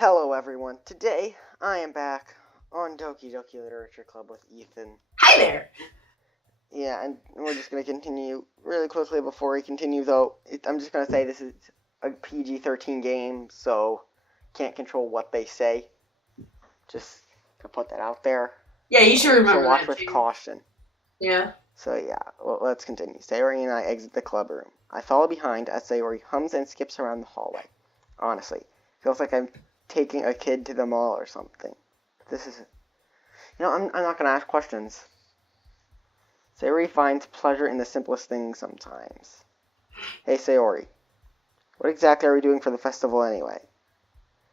Hello everyone, today I am back on Doki Doki Literature Club with Ethan. Hi there! Yeah, and we're just going to continue really quickly before we continue though. I'm just going to say this is a PG-13 game, so can't control what they say. Just to put that out there. Yeah, you should remember so watch that, with too. caution. Yeah. So yeah, well, let's continue. Sayori and I exit the club room. I follow behind as Sayori hums and skips around the hallway. Honestly, feels like I'm taking a kid to the mall or something. This is... I'm not going to ask questions. Sayori finds pleasure in the simplest things sometimes. Hey, Sayori. What exactly are we doing for the festival anyway?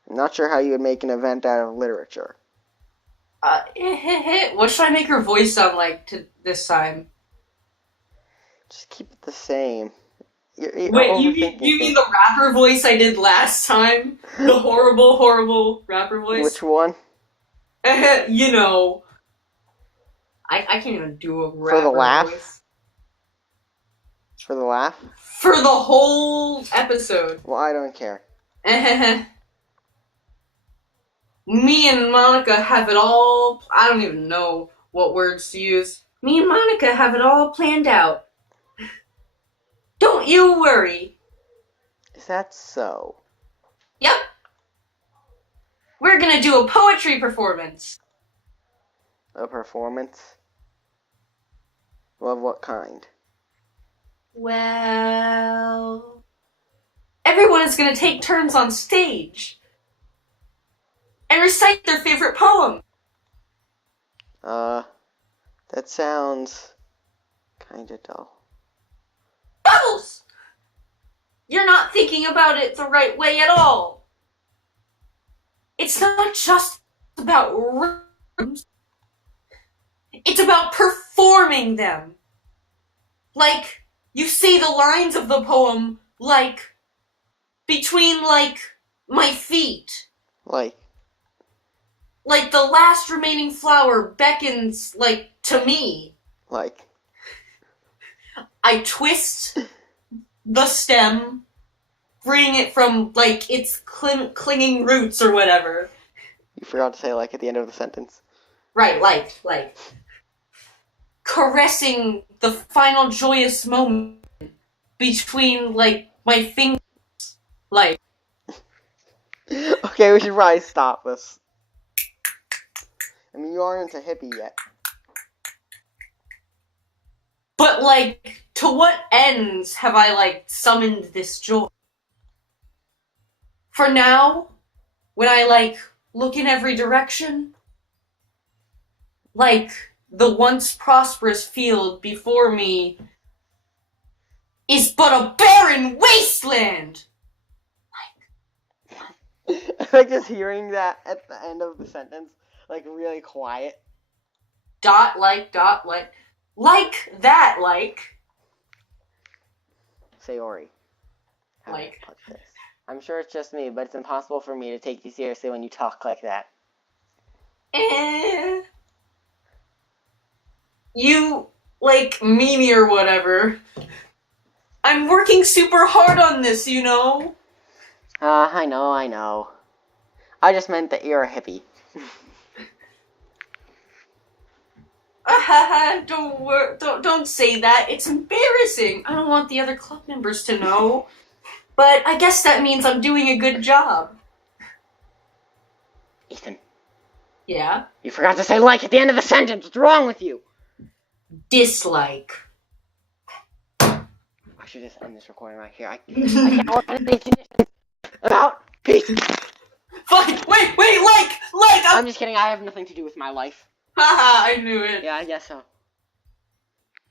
I'm not sure how you would make an event out of literature. What should I make her voice sound like this time? Just keep it the same. You're Wait, you mean the rapper voice I did last time? The horrible rapper voice? Which one? You know. I can't even do a rapper For the laugh? voice. For the laugh? For the whole episode. Well, I don't care. Me and Monica have it all... I don't even know what words to use. Me and Monica have it all planned out. Don't you worry. Is that so? Yep. We're gonna do a poetry performance. A performance? Well, of what kind? Well... everyone is gonna take turns on stage. And recite their favorite poem. That sounds... kinda dull. Bubbles! You're not thinking about it the right way at all. It's not just about rhymes. It's about performing them. Like, you say the lines of the poem, between, my feet. Like the last remaining flower beckons, to me. I twist the stem, bring it from, its clinging roots or whatever. You forgot to say at the end of the sentence. Right, like. Caressing the final joyous moment between, my fingers. Okay, we should probably stop this. I mean, you aren't a hippie yet. But, to what ends have I, summoned this joy? For now, when I, look in every direction, the once prosperous field before me is but a barren wasteland! I like just hearing that at the end of the sentence, really quiet. Dot, like that, Sayori. How do I put this? I'm sure it's just me, but it's impossible for me to take you seriously when you talk like that. You, me or whatever. I'm working super hard on this, you know? I know. I just meant that you're a hippie. Don't say that. It's embarrassing. I don't want the other club members to know. But I guess that means I'm doing a good job. Ethan. Yeah? You forgot to say like at the end of the sentence. What's wrong with you? Dislike. I should just end this recording right here. I can't work on anything about peace. Fine. Wait, I'm just kidding. I have nothing to do with my life. Haha, I knew it. Yeah, I guess so.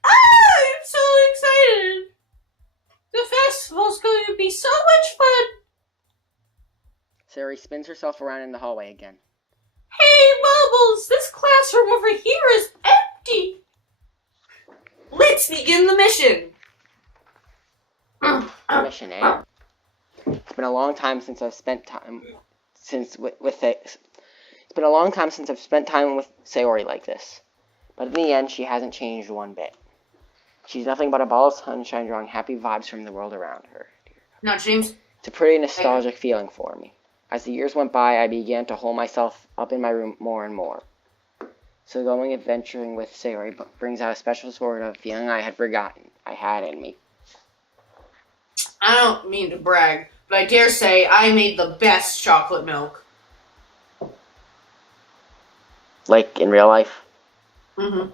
I'm so excited. The festival's going to be so much fun. Sayori spins herself around in the hallway again. Hey, Bubbles, this classroom over here is empty. Let's begin the mission. Mission, eh? It's been a long time since I've spent time with it. It's been a long time since I've spent time with Sayori like this. But in the end, she hasn't changed one bit. She's nothing but a ball of sunshine drawing happy vibes from the world around her. Now, James. It's a pretty nostalgic feeling for me. As the years went by, I began to hole myself up in my room more and more. So going adventuring with Sayori brings out a special sort of feeling I had forgotten I had in me. I don't mean to brag, but I dare say I made the best chocolate milk. Like in real life? Mm-hmm.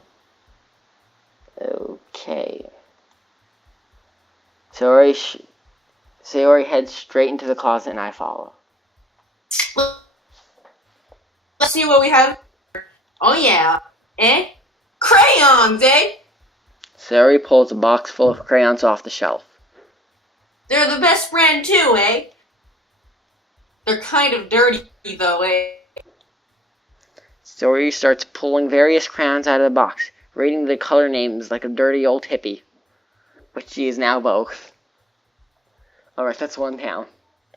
Okay. Sayori heads straight into the closet and I follow. Let's see what we have. Oh yeah. Eh? Crayons, eh? Sayori pulls a box full of crayons off the shelf. They're the best brand too, eh? They're kind of dirty though, eh? Sayori starts pulling various crayons out of the box, reading the color names like a dirty old hippie. But she is now both. Alright, that's one down.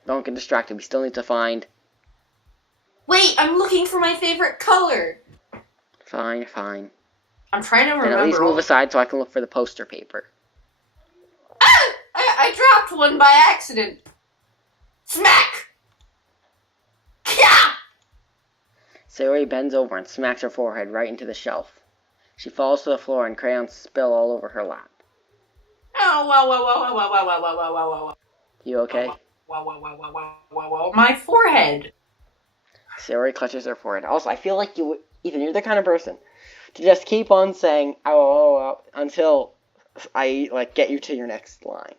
Don't get distracted, we still need to find... Wait, I'm looking for my favorite color. Fine. I'm trying to remember. Then at least move aside so I can look for the poster paper. Ah! I dropped one by accident. Smack! Kya! Sayori bends over and smacks her forehead right into the shelf. She falls to the floor and crayons spill all over her lap. Oh, whoa. You okay? Whoa. My forehead. Sayori clutches her forehead. Also, I feel like Ethan, you're the kind of person to just keep on saying ow until I get you to your next line.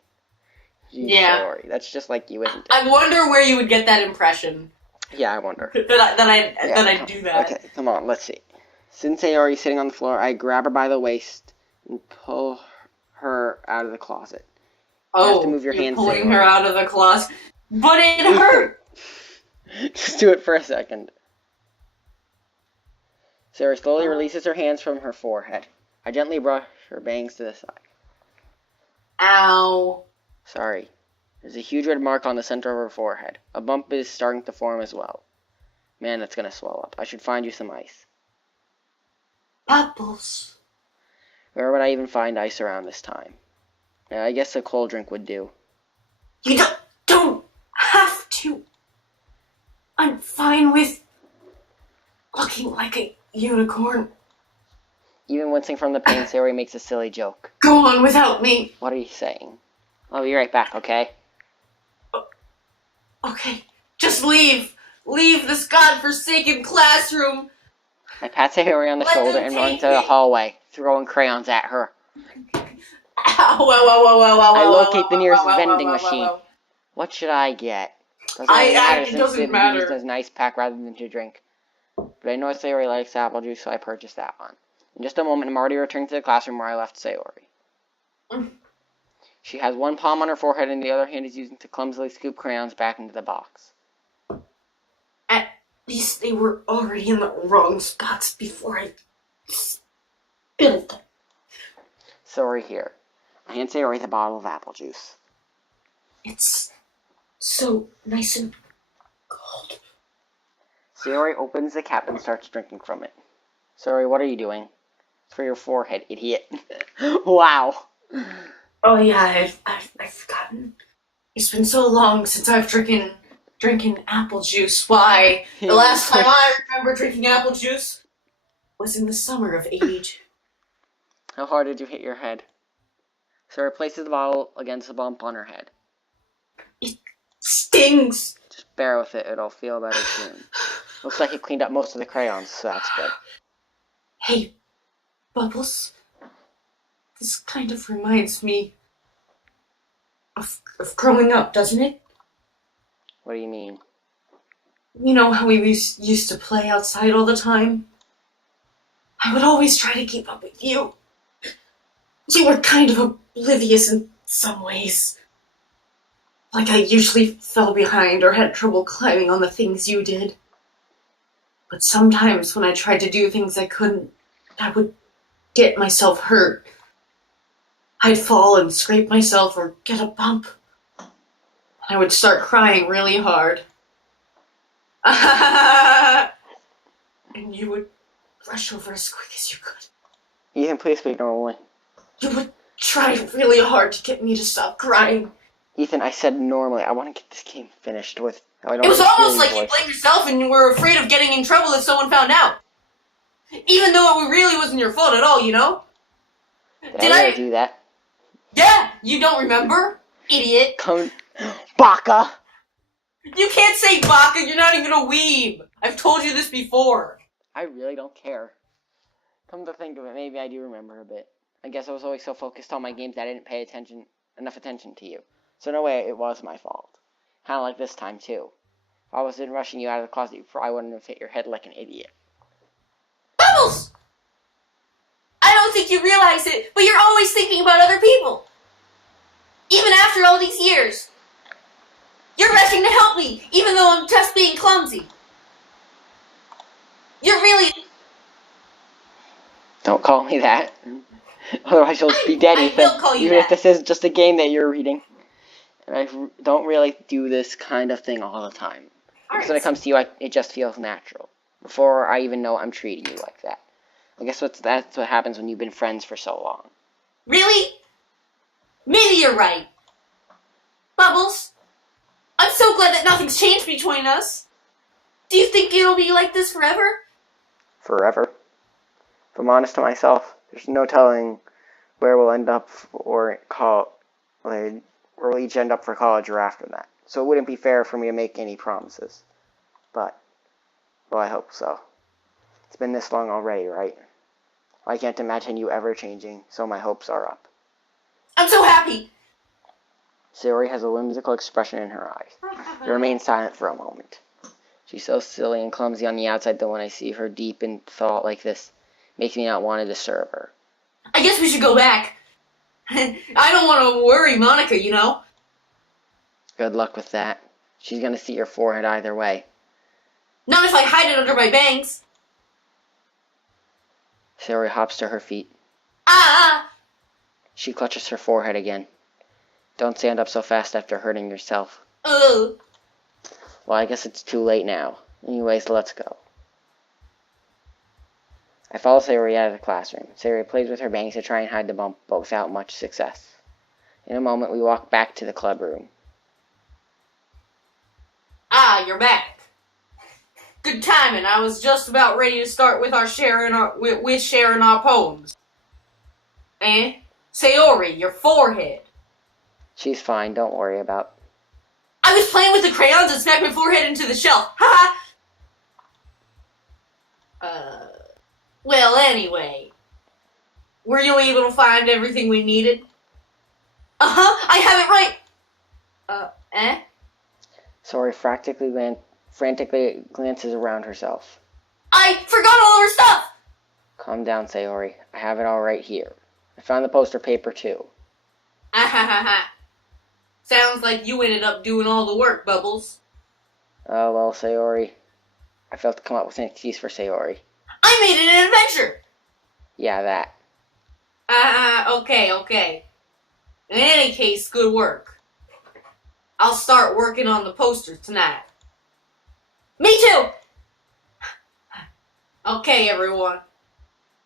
Yeah. Sorry. That's just like you, isn't it? I wonder where you would get that impression. Yeah, I wonder. that I do that. Okay, come on, let's see. Since Sayori's sitting on the floor, I grab her by the waist and pull her out of the closet. You have to move your hands, pulling Sayori. her out of the closet. But it hurt! Just do it for a second. Sayori slowly releases her hands from her forehead. I gently brush her bangs to the side. Ow. Sorry. There's a huge red mark on the center of her forehead. A bump is starting to form as well. Man, that's gonna swell up. I should find you some ice. Bubbles. Where would I even find ice around this time? I guess a cold drink would do. You don't have to. I'm fine with looking like a unicorn. Even wincing from the pain, Sayori makes a silly joke. Go on without me. What are you saying? I'll be right back, okay? Okay, just leave. Leave this godforsaken classroom. I pat Sayori on the shoulder and run into the hallway, throwing crayons at her. I locate the nearest vending machine. What should I get? It doesn't matter. Used as an ice pack rather than to drink. But I know Sayori likes apple juice, so I purchased that one. In just a moment, I'm already returning to the classroom where I left Sayori. She has one palm on her forehead and the other hand is using to clumsily scoop crayons back into the box. At least they were already in the wrong spots before I spilled them. Sayori here. I hand Sayori the bottle of apple juice. It's so nice and cold. Sayori opens the cap and starts drinking from it. Sayori, what are you doing? It's for your forehead, idiot. Wow. Oh yeah, I've forgotten. It's been so long since I've drinking apple juice. Why? The last time I remember drinking apple juice was in the summer of '82. How hard did you hit your head? Sayori places the bottle against the bump on her head. It stings. Just bear with it, it'll feel better soon. Looks like you cleaned up most of the crayons, so that's good. Hey, Bubbles. This kind of reminds me of growing up, doesn't it? What do you mean? You know how we used to play outside all the time? I would always try to keep up with you. You were kind of oblivious in some ways. Like I usually fell behind or had trouble climbing on the things you did. But sometimes when I tried to do things I couldn't, I would get myself hurt. I'd fall and scrape myself or get a bump. I would start crying really hard. And you would rush over as quick as you could. Ethan, please speak normally. You would try really hard to get me to stop crying. Ethan, I said normally. I want to get this game finished with I don't It was hear almost screaming like you voices. blamed yourself and you were afraid of getting in trouble if someone found out. Even though it really wasn't your fault at all, you know? Did I really do that? Yeah, you don't remember? Idiot. Come, Baka! You can't say baka, you're not even a weeb. I've told you this before. I really don't care. Come to think of it, maybe I do remember a bit. I guess I was always so focused on my games that I didn't pay enough attention to you. So in a way, it was my fault. Kind of like this time, too. If I wasn't rushing you out of the closet before, I wouldn't have hit your head like an idiot. Bubbles! I don't think you realize it, but you're always thinking about other people. Even after all these years. You're rushing to help me, even though I'm just being clumsy. You're really... Don't call me that. Otherwise you'll be dead, I Ethan. will call you Even that. if this is just a game that you're reading. And I don't really do this kind of thing all the time. Because when it comes to you, it just feels natural. Before I even know I'm treating you like that. I guess that's what happens when you've been friends for so long. Really? Maybe you're right. Bubbles, I'm so glad that nothing's changed between us. Do you think it'll be like this forever? Forever. If I'm honest to myself, there's no telling where we'll end up where we'll each end up for college or after that. So it wouldn't be fair for me to make any promises. But, well, I hope so. It's been this long already, right? I can't imagine you ever changing, so my hopes are up. I'm so happy. Sayori has a whimsical expression in her eyes. She remains silent for a moment. She's so silly and clumsy on the outside that when I see her deep in thought like this, it makes me not want to disturb her. I guess we should go back. I don't want to worry Monica, you know? Good luck with that. She's gonna see your forehead either way. Not if I hide it under my bangs. Sayori hops to her feet. Ah! She clutches her forehead again. Don't stand up so fast after hurting yourself. Ugh. Well, I guess it's too late now. Anyways, let's go. I follow Sayori out of the classroom. Sayori plays with her bangs to try and hide the bump, but without much success. In a moment, we walk back to the club room. Ah, you're back. Good timing. I was just about ready to start with sharing our poems. Eh? Sayori, your forehead. She's fine, don't worry about. I was playing with the crayons and smacked my forehead into the shelf. Ha ha! Well, anyway. Were you able to find everything we needed? Uh-huh, I have it right! Eh? Sayori frantically glances around herself. I forgot all our stuff! Calm down, Sayori. I have it all right here. I found the poster paper, too. Ah ha ha ha. Sounds like you ended up doing all the work, Bubbles. Oh, well, Sayori. I failed to come up with an excuse for Sayori. I made it an adventure! Yeah, that. Okay. In any case, good work. I'll start working on the poster tonight. Me too! Okay, everyone.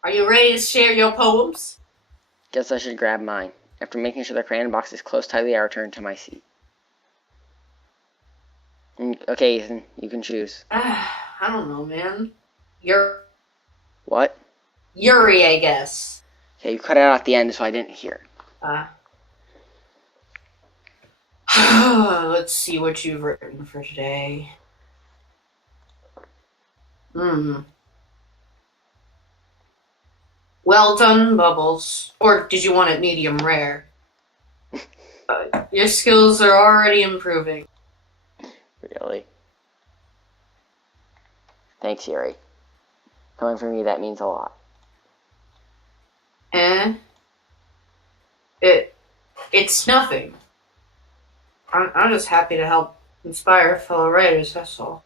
Are you ready to share your poems? Guess I should grab mine. After making sure the crayon box is closed tightly, I return to my seat. Okay, Ethan, you can choose. I don't know, man. What? Yuri, I guess. Okay, you cut it out at the end, so I didn't hear. Let's see what you've written for today. Well done, Bubbles. Or did you want it medium rare? Your skills are already improving. Really? Thanks, Yuri. Coming from you, that means a lot. It's nothing. I'm just happy to help inspire fellow writers, that's all.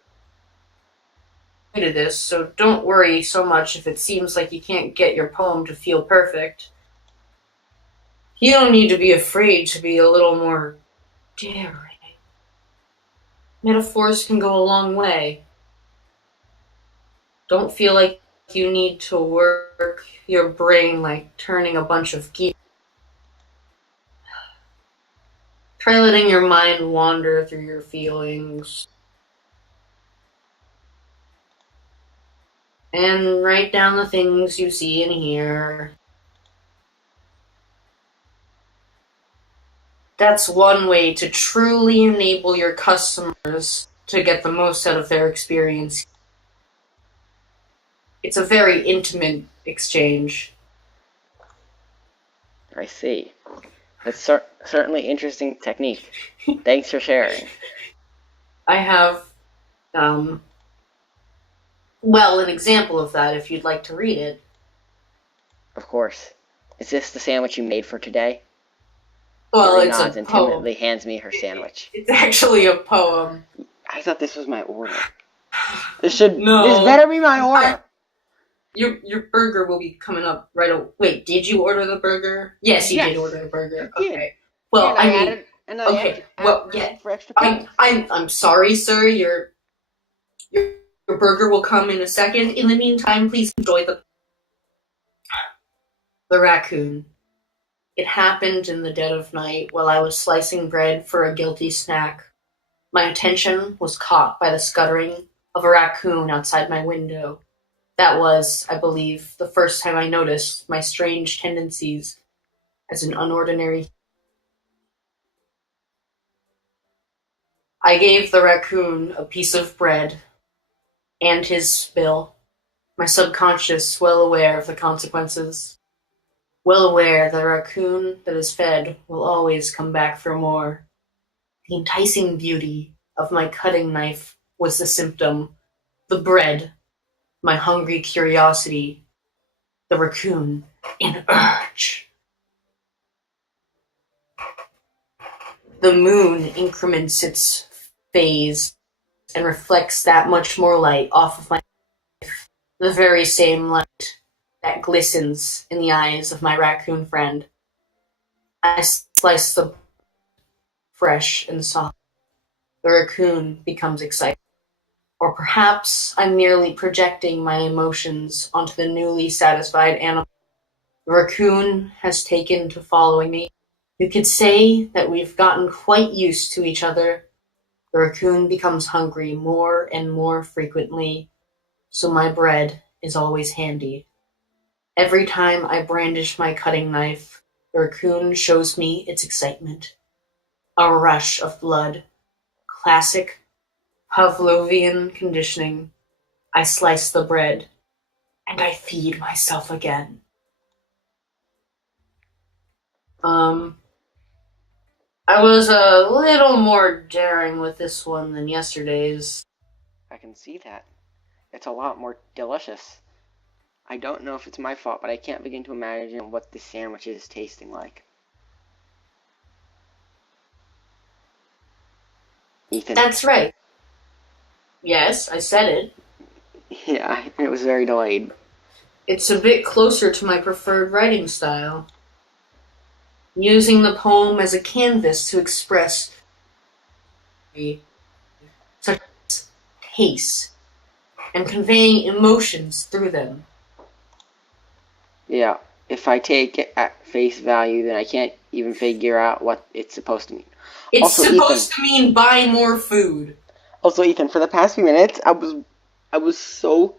To this, so don't worry so much if it seems like you can't get your poem to feel perfect. You don't need to be afraid to be a little more daring. Metaphors can go a long way. Don't feel like you need to work your brain like turning a bunch of gears. Try letting your mind wander through your feelings. and write down the things you see and hear. That's one way to truly enable your customers to get the most out of their experience. It's a very intimate exchange. I see. That's certainly interesting technique. Thanks for sharing. I have, an example of that if you'd like to read it. Of course. Is this the sandwich you made for today? Well, Mary it's nods a and poem. timidly hands me her sandwich. It's actually a poem. I thought this was my order. No. This better be my order. Your burger will be coming up right away. Wait, did you order the burger? Yes, you did order the burger. Okay. Well, I added another okay. Well, yeah. for extra points. I'm sorry, sir. Your burger will come in a second. In the meantime, please enjoy the raccoon. It happened in the dead of night while I was slicing bread for a guilty snack. My attention was caught by the scuttering of a raccoon outside my window. That was, I believe, the first time I noticed my strange tendencies as an unordinary. I gave the raccoon a piece of bread and his bill, my subconscious well aware of the consequences. Well aware that a raccoon that is fed will always come back for more. The enticing beauty of my cutting knife was the symptom. The bread, my hungry curiosity. The raccoon, an urge. The moon increments its phase and reflects that much more light off of my life. The very same light that glistens in the eyes of my raccoon friend. I slice the fresh and soft. The raccoon becomes excited. Or perhaps I'm merely projecting my emotions onto the newly satisfied animal. The raccoon has taken to following me. You could say that we've gotten quite used to each other. The raccoon becomes hungry more and more frequently, so my bread is always handy. Every time I brandish my cutting knife, the raccoon shows me its excitement. A rush of blood. Classic Pavlovian conditioning. I slice the bread, and I feed myself again. I was a little more daring with this one than yesterday's. I can see that. It's a lot more delicious. I don't know if it's my fault, but I can't begin to imagine what this sandwich is tasting like. Ethan. That's right. Yes, I said it. Yeah, it was very delayed. It's a bit closer to my preferred writing style. Using the poem as a canvas to express such as taste and conveying emotions through them. Yeah, if I take it at face value, then I can't even figure out what it's supposed to mean. It's also, supposed to mean buy more food. Also, Ethan, for the past few minutes, I was so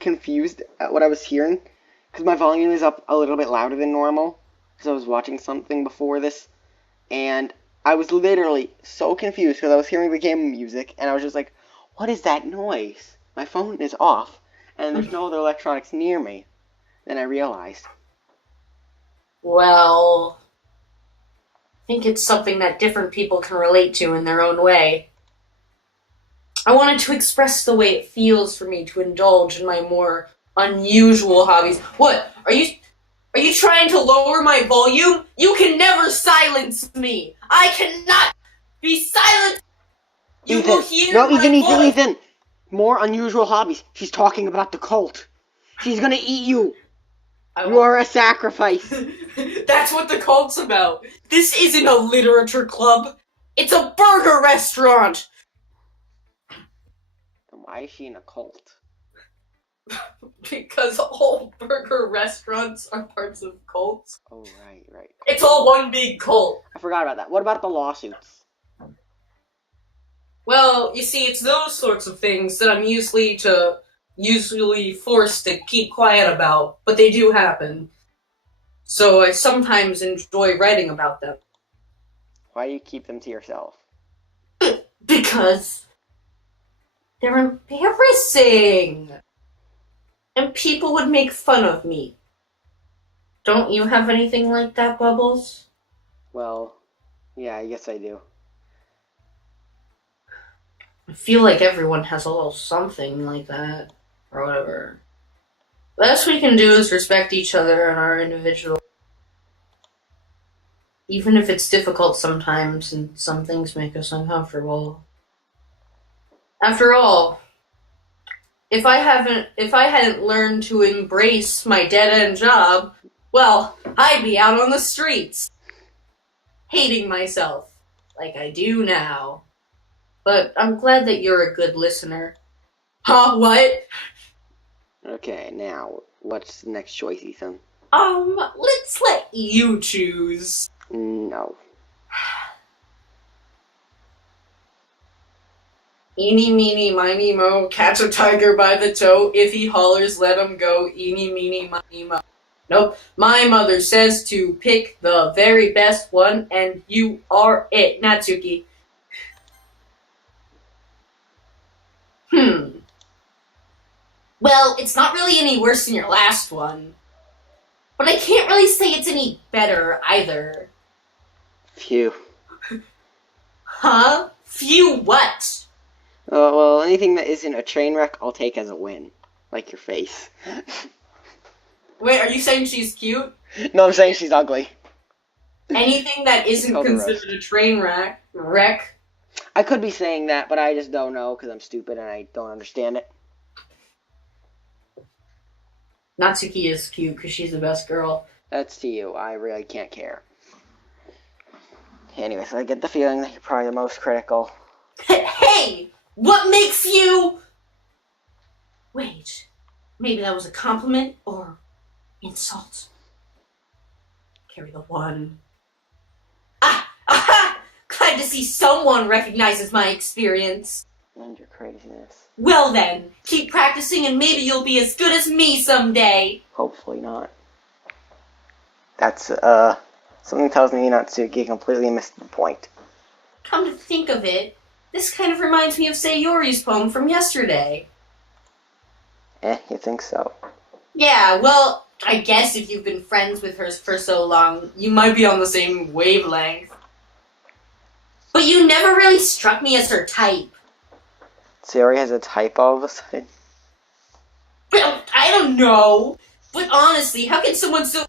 confused at what I was hearing because my volume is up a little bit louder than normal because I was watching something before this, and I was literally so confused because I was hearing the game music and I was just like, what is that noise? My phone is off and there's no other electronics near me. Then I realized. Well, I think it's something that different people can relate to in their own way. I wanted to express the way it feels for me to indulge in my more unusual hobbies. What? Are you trying to lower my volume? You can never silence me. I cannot be silenced. You Ethan, will hear no, my voice. Ethan. More unusual hobbies. She's talking about the cult. She's gonna eat you. You are a sacrifice. That's what the cult's about. This isn't a literature club. It's a burger restaurant. Then why is she in a cult? Because all burger restaurants are parts of cults. Oh, right. It's all one big cult. I forgot about that. What about the lawsuits? Well, you see, it's those sorts of things that I'm usually usually forced to keep quiet about, but they do happen. So I sometimes enjoy writing about them. Why do you keep them to yourself? Because they're embarrassing. And people would make fun of me. Don't you have anything like that, Bubbles? Well, yeah, I guess I do. I feel like everyone has a little something like that, or whatever. The best we can do is respect each other and our individual. Even if it's difficult sometimes and some things make us uncomfortable. After all, if I hadn't learned to embrace my dead-end job, well, I'd be out on the streets, hating myself, like I do now. But I'm glad that you're a good listener. Huh, what? Okay, now, what's the next choice, Ethan? Let's let you choose. No. Eeny, meeny, miny, mo, catch a tiger by the toe. If he hollers, let him go. Eeny, meeny, miny, mo. Nope. My mother says to pick the very best one, and you are it, Natsuki. Well, it's not really any worse than your last one. But I can't really say it's any better, either. Phew. Huh? Phew what? Well, anything that isn't a train wreck, I'll take as a win. Like your face. Wait, are you saying she's cute? No, I'm saying she's ugly. Anything that isn't considered a train wreck? I could be saying that, but I just don't know because I'm stupid and I don't understand it. Natsuki is cute because she's the best girl. That's to you. I really can't care. Anyways, I get the feeling that you're probably the most critical. Hey! What makes you... Wait. Maybe that was a compliment or insult. Carry the one. Aha! Glad to see someone recognizes my experience. And your craziness. Well then, keep practicing and maybe you'll be as good as me someday. Hopefully not. That's, something tells me Natsuki completely missed the point. Come to think of it, this kind of reminds me of Sayori's poem from yesterday. You think so? Yeah, well, I guess if you've been friends with her for so long, you might be on the same wavelength. But you never really struck me as her type. Sayori has a type all of a sudden? I don't know. But honestly, how can someone so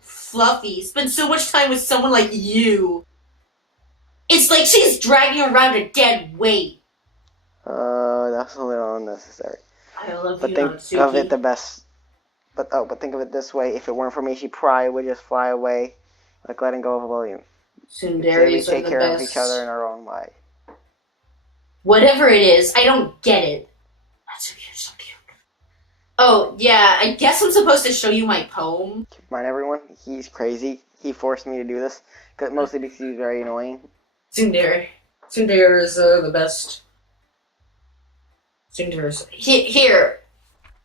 fluffy spend so much time with someone like you? It's like she's dragging around a dead weight. That's a little unnecessary. I love but you, think Natsuki. of it the best. But think of it this way: if it weren't for me, she probably would just fly away, like letting go of William. Tsunderes we take are the care best. of each other in our own way. Whatever it is, I don't get it. Natsuki, you're so cute. Oh, yeah, I guess I'm supposed to show you my poem. Keep in mind, everyone, he's crazy. He forced me to do this, mostly because he's very annoying. Tsundere. Tsundere is the best. Tsundere's... Here.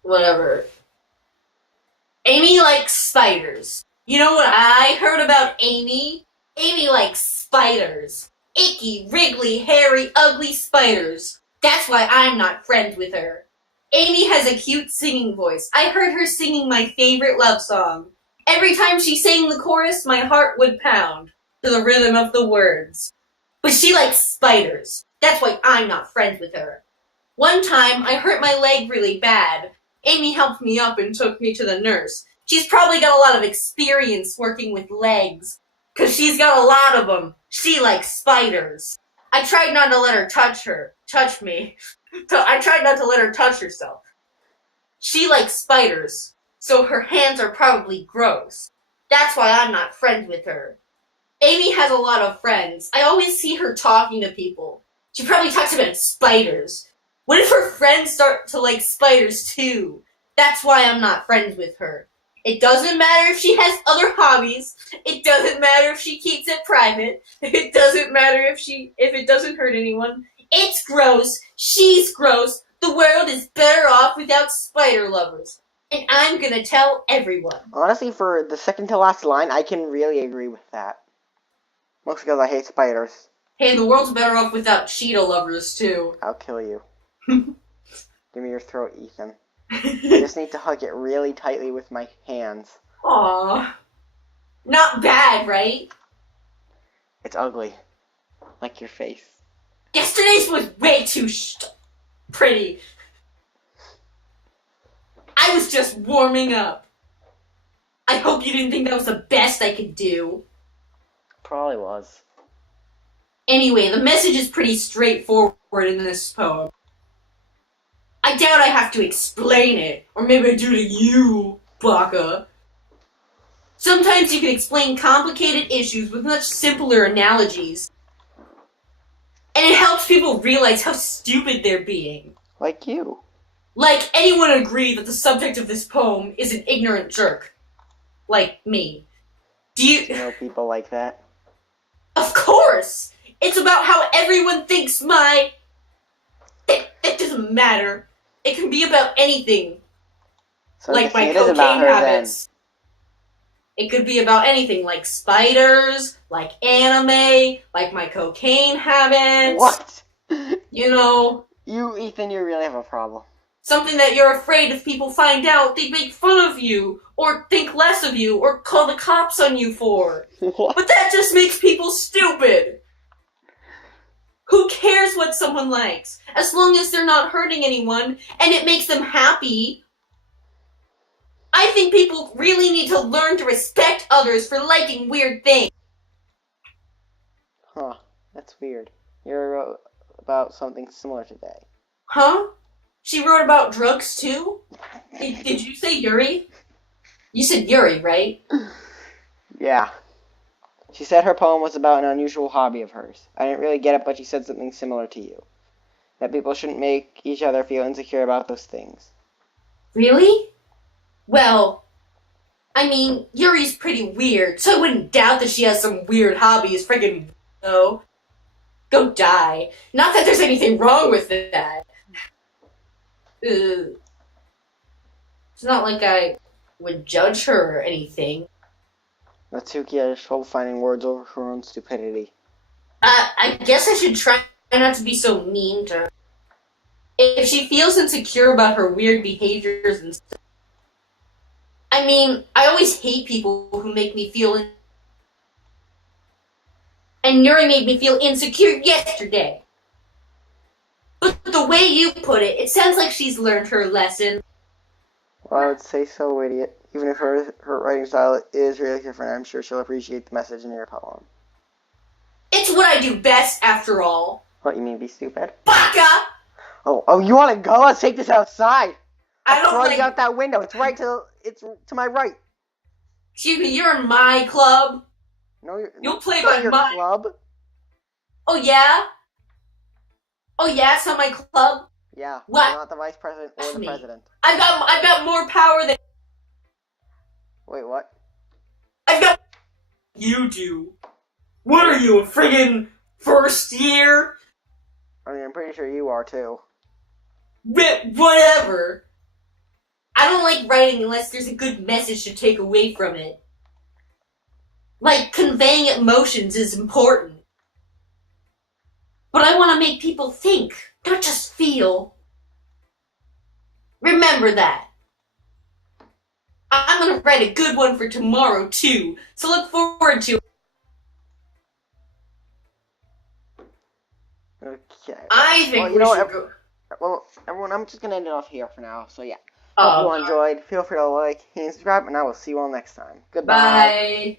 Whatever. Amy likes spiders. You know what I heard about Amy? Amy likes spiders. Icky, wriggly, hairy, ugly spiders. That's why I'm not friends with her. Amy has a cute singing voice. I heard her singing my favorite love song. Every time she sang the chorus, my heart would pound to the rhythm of the words. But she likes spiders. That's why I'm not friends with her. One time, I hurt my leg really bad. Amy helped me up and took me to the nurse. She's probably got a lot of experience working with legs, 'cause she's got a lot of them. She likes spiders. I tried not to let her touch me. I tried not to let her touch herself. She likes spiders, so her hands are probably gross. That's why I'm not friends with her. Amy has a lot of friends. I always see her talking to people. She probably talks about spiders. What if her friends start to like spiders too? That's why I'm not friends with her. It doesn't matter if she has other hobbies. It doesn't matter if she keeps it private. It doesn't matter if it doesn't hurt anyone. It's gross. She's gross. The the world is better off without spider lovers. And I'm gonna tell everyone. Honestly, for the second to last line, I can really agree with that. Mostly because I hate spiders. Hey, the world's better off without cheetah lovers, too. I'll kill you. Give me your throat, Ethan. I just need to hug it really tightly with my hands. Aww. Not bad, right? It's ugly. Like your face. Yesterday's was way too pretty. I was just warming up. I hope you didn't think that was the best I could do. Probably was. Anyway, the message is pretty straightforward in this poem. I doubt I have to explain it, or maybe I do to you, Baka. Sometimes you can explain complicated issues with much simpler analogies. And it helps people realize how stupid they're being. Like you. Like, anyone would agree that the subject of this poem is an ignorant jerk. Like me. Do you know people like that? Of course! It's about how everyone thinks That doesn't matter. It can be about anything. So like my cocaine habits. It could be about anything, like spiders, like anime, like my cocaine habits. What? You know. You, Ethan, you really have a problem. Something that you're afraid if people find out, they make fun of you, or think less of you, or call the cops on you for. What? But that just makes people stupid. Who cares what someone likes? As long as they're not hurting anyone, and it makes them happy. I think people really need to learn to respect others for liking weird things. Huh, that's weird. You wrote about something similar today. Huh? She wrote about drugs too? Did you say Yuri? You said Yuri, right? Yeah. She said her poem was about an unusual hobby of hers. I didn't really get it, but she said something similar to you. That people shouldn't make each other feel insecure about those things. Really? Well, I mean, Yuri's pretty weird, so I wouldn't doubt that she has some weird hobbies. Friggin' no. Go die. Not that there's anything wrong with that. It's not like I would judge her or anything. Natsuki had trouble finding words over her own stupidity. I guess I should try not to be so mean to her. If she feels insecure about her weird behaviors and stuff. I mean, I always hate people who make me feel and Yuri made me feel insecure yesterday. But the way you put it, it sounds like she's learned her lesson. Well, I would say so, idiot. Even if her writing style is really different, I'm sure she'll appreciate the message in your poem. It's what I do best, after all. What, you mean be stupid? Baka! Oh, you want to go? Let's take this outside. I'll throw you out that window. It's to my right. Excuse me, you're in my club. No, you'll play by my club. Oh yeah? Oh yeah, it's not my club? Yeah. What? You're not the vice president or the president. I've got more power than. Wait, what? I've got. You do. What are you, a friggin' first year? I mean, I'm pretty sure you are too. Whatever. I don't like writing unless there's a good message to take away from it. Like, conveying emotions is important. But I want to make people think, not just feel. Remember that. I'm going to write a good one for tomorrow, too. So look forward to it. Okay. I think we should go. Well, everyone, I'm just going to end it off here for now. So, yeah. Hope you all enjoyed. Feel free to like and subscribe, and I will see you all next time. Goodbye. Bye.